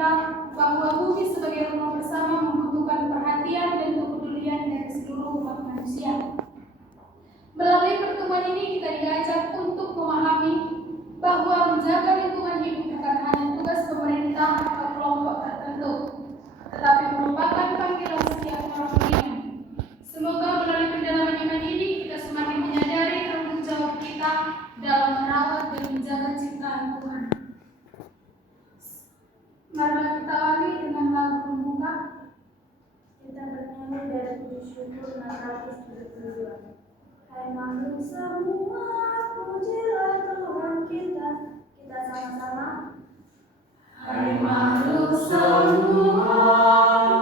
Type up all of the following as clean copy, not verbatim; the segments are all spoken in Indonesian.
kita bahwa bumi sebagai rumah bersama membutuhkan perhatian dan kepedulian dari seluruh umat manusia. Melalui pertemuan ini kita diajak untuk memahami bahwa menjaga lingkungan hidup bukan hanya tugas pemerintah atau kelompok tertentu, tetapi merupakan panggilan setiap orang dunia. Semoga melalui pendalaman iman ini kita semakin menyadari tanggung jawab kita dalam merawat dan menjaga ciptaan Tuhan. Marilah kita awali dengan lagu pembuka. Kita bernyanyi dari puji syukur 672. Hai makhluk semua, pujilah Tuhan kita. Kita sama-sama. Hai makhluk semua,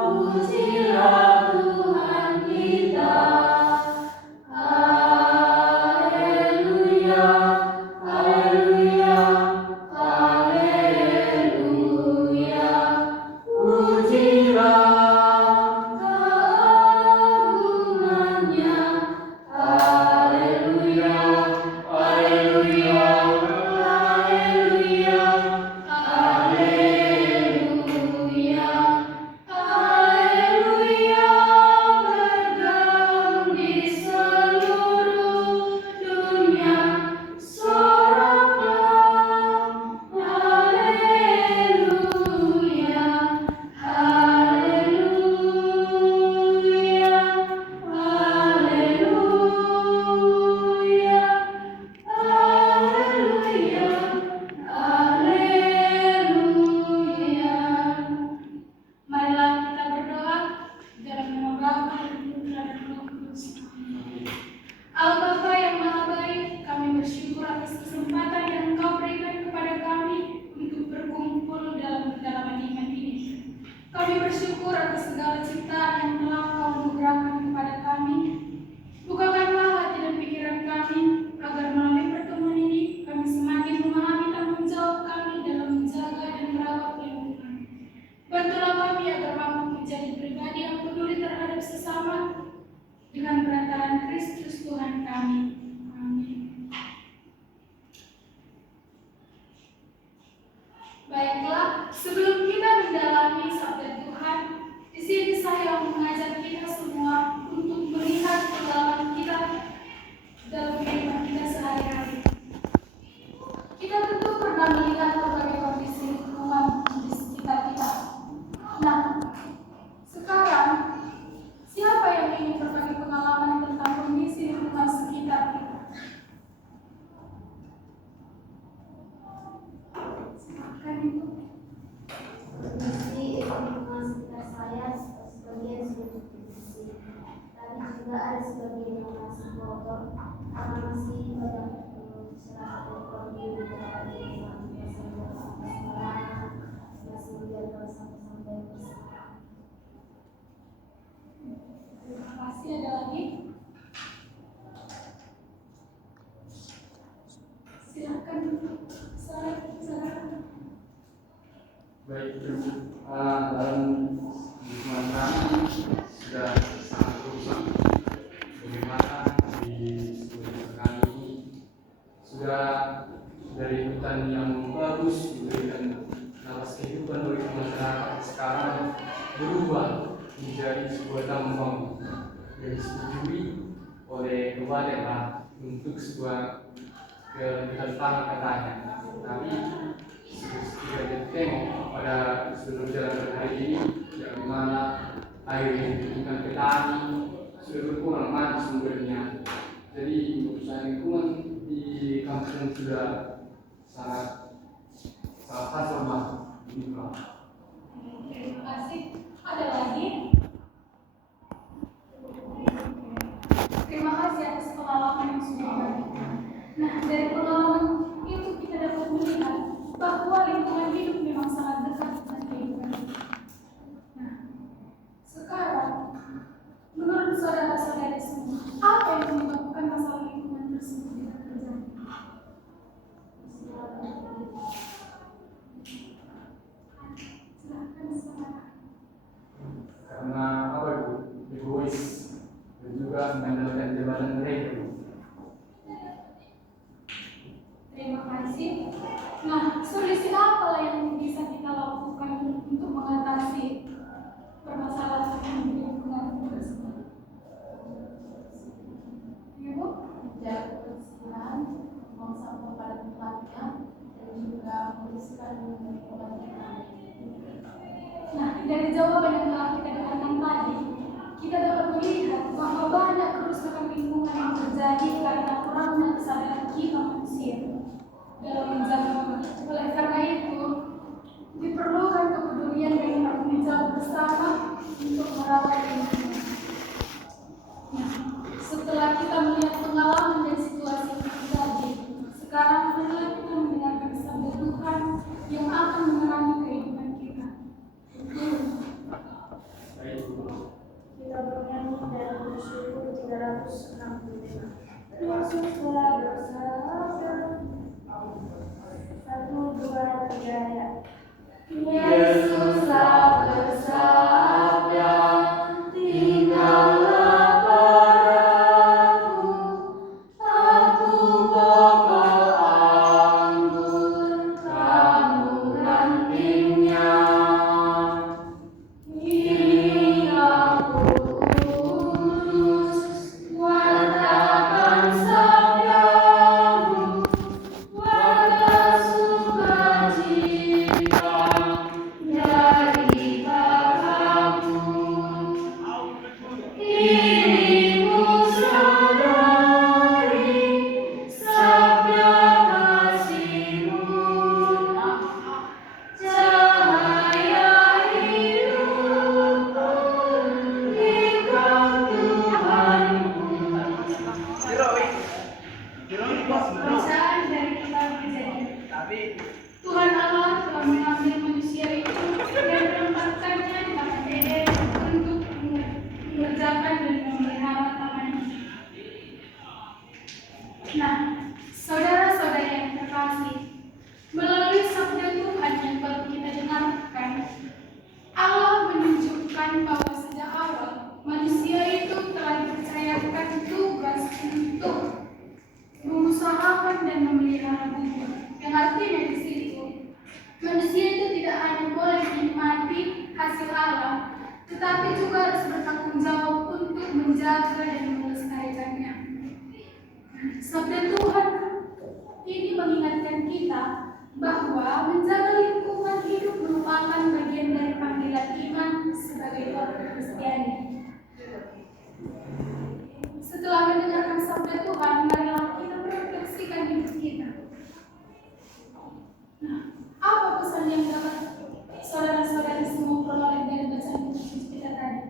pujilah Tuhan kita. Haleluya, haleluya, haleluya. Pujilah keagungannya. Haleluya, haleluya, haleluya, haleluya, haleluya. Bergaung di seluruh dunia, soraklah. Haleluya, haleluya, haleluya, haleluya, haleluya. Marilah kita berdoa dalam nama Bapa dan Putra dan Roh Kudus. Allah Bapa yang Maha Baik, kami bersyukur atas kesempatan yang Engkau berikan kepada kami untuk berkumpul dalam pendalaman iman ini. Kami bersyukur atas segala ciptaan yang telah Kau anugerahkan kepada kami. Bukakanlah hati dan pikiran kami agar melalui pertemuan ini kami semakin memahami tanggung jawab kami dalam menjaga dan merawat lingkungan. Bantulah kami agar mampu menjadi pribadi yang peduli terhadap sesama dengan perantaraan Kristus Tuhan kami. Amin. Baiklah, sebelum kita mendalami sabda Tuhan, di sini saya mengajak kita semua untuk melihat pengalaman kita dalam kehidupan kita sehari-hari. Kita tentu pernah melihat berbagai kondisi lingkungan di sekitar kita. Nah, sekarang siapa yang ingin berbagi pengalaman tentang kondisi lingkungan sekitar kita? Silakan Ibu. Kondisi lingkungan sekitar saya sebagian sudah dibersih, tapi juga ada sebagian yang masih kotor karena masih banyak salah satu problem dari sembarangan, masih menjaga sampai bersama. Terima kasih. Ada lagi? Silakan. Silakan. Baik, dalam lingkungan kami sudah sangat rusak. Bagaimana di sebuah kali ini sudah dari hutan yang bagus diberikan nafas kehidupan bagi masyarakat, sekarang berubah menjadi sebuah tambang yang disetujui oleh kepala daerah untuk sebuah kehidupan katanya. Tapi jika kita tengok pada seluruh jalan hari ini, yang mana air yang dibutuhkan petani sudah berkurang mati sumbernya. Jadi urusan lingkungan di kampung sudah sangat kacau banget. Terima kasih. Ada lagi? Terima kasih atas pengalaman yang sudah dibagikan. Nah, dari pengalaman itu kita dapat melihat bahwa lingkungan hidup memang sangat dekat dengan kehidupan kita. Nah, sekarang menurut saudara-saudari semua, apa yang menyebabkan masalah lingkungan tersebut tidak terjadi? Silakan saudara. Karena apa itu? Egois dan juga mengandalkan jabatan mereka. Terima kasih. Nah, solusi apa yang bisa kita lakukan untuk saling memperhatikan. Nah, dari jawaban yang telah kita dengarkan tadi, kita dapat melihat bahwa banyak kerusakan lingkungan yang terjadi karena kurangnya kesadaran kita manusia dalam menjaga. Oleh karena itu, diperlukan kepedulian dan tanggung jawab bersama untuk merawat lingkungan. Nah, setelah kita melihat pengalaman dan situasi yang terjadi, sekarang marilah kita mendengarkan sabda Tuhan yang akan menerangi kehidupan kita. Kita bernyanyi dan bersyukur 365. Yesuslah bersabda, 1, 2, 3 ya. Yesuslah bersabda, tinggallah aku pokok anggur, kamu rantingnya. Ini aku urus, wartakan sabdamu, warta sukacita dari kakakmu. Dirimu sadari sabda kasihmu, cahaya hidupku, Engkau Tuhanku. Bacaan dari kitab Kejadian. Tuhan Allah telah mengambil manusia itu dan menempatkannya di Taman Eden untuk mengerjakan dan memelihara taman itu. Nah, saudara-saudara yang terkasih, melalui sabda Tuhan yang baru kita dengarkan, Allah menunjukkan bahwa sejak awal manusia itu telah dipercayakan tugas untuk mengusahakan dan memelihara bumi. Yang artinya di situ, manusia itu tidak hanya boleh menikmati hasil alam, tetapi juga harus bertanggung jawab untuk menjaga dan melestarikannya. Sabda Tuhan ini mengingatkan kita bahwa menjaga lingkungan hidup merupakan bagian dari panggilan iman sebagai orang Kristiani. Setelah mendengarkan sabda Tuhan, marilah kita merefleksikan hidup kita. Nah, apa pesan yang dapat saudara-saudari semua peroleh dari bacaan kita tadi?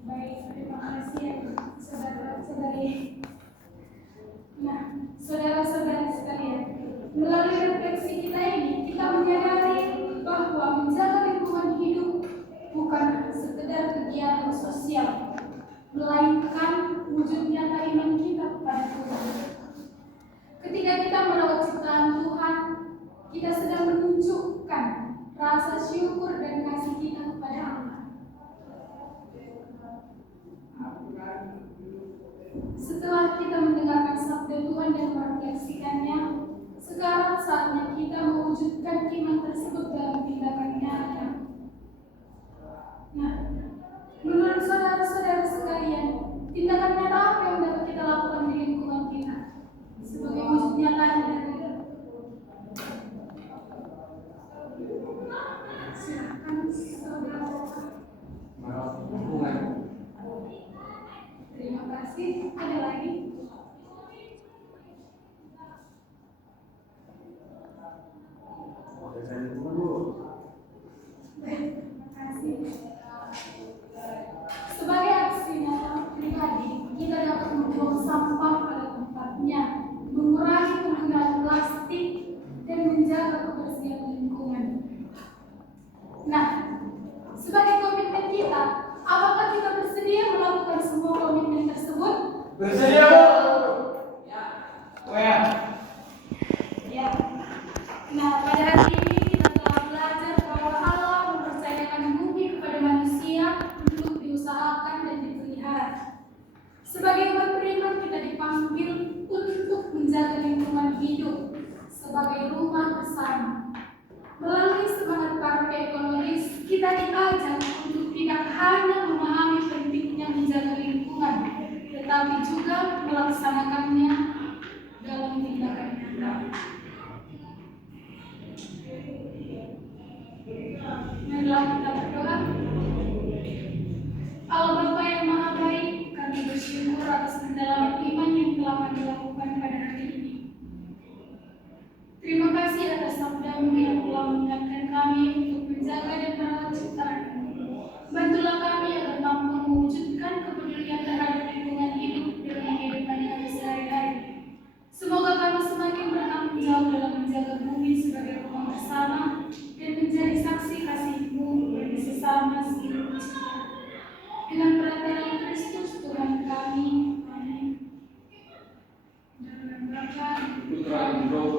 Baik, terima kasih saudara-saudari. Nah, saudara-saudara sekalian, melalui refleksi kita ini, kita menyadari bahwa menjaga lingkungan hidup bukan sekedar kegiatan sosial, melainkan wujud nyata iman kita kepada Tuhan. Ketika kita merawat ciptaan Tuhan, kita sedang menunjukkan rasa syukur dan kasih kita kepada Allah. Setelah kita mendengarkan sabda Tuhan dan merefleksikannya, sekarang saatnya kita mewujudkan iman tersebut dalam tindakan nyata. Nah, menurut saudara-saudara sekalian, tindakan nyata apa yang dapat kita lakukan di lingkungan kita sebagai wujud nyatanya dari silakan saudara. Hubungan. Terima kasih. Ada lagi? saksi kasih-Mu bagi sesama seluruh cipta. Dengan perantara Kristus Tuhan kami. Amin. Dan Bapa, Putra, Roh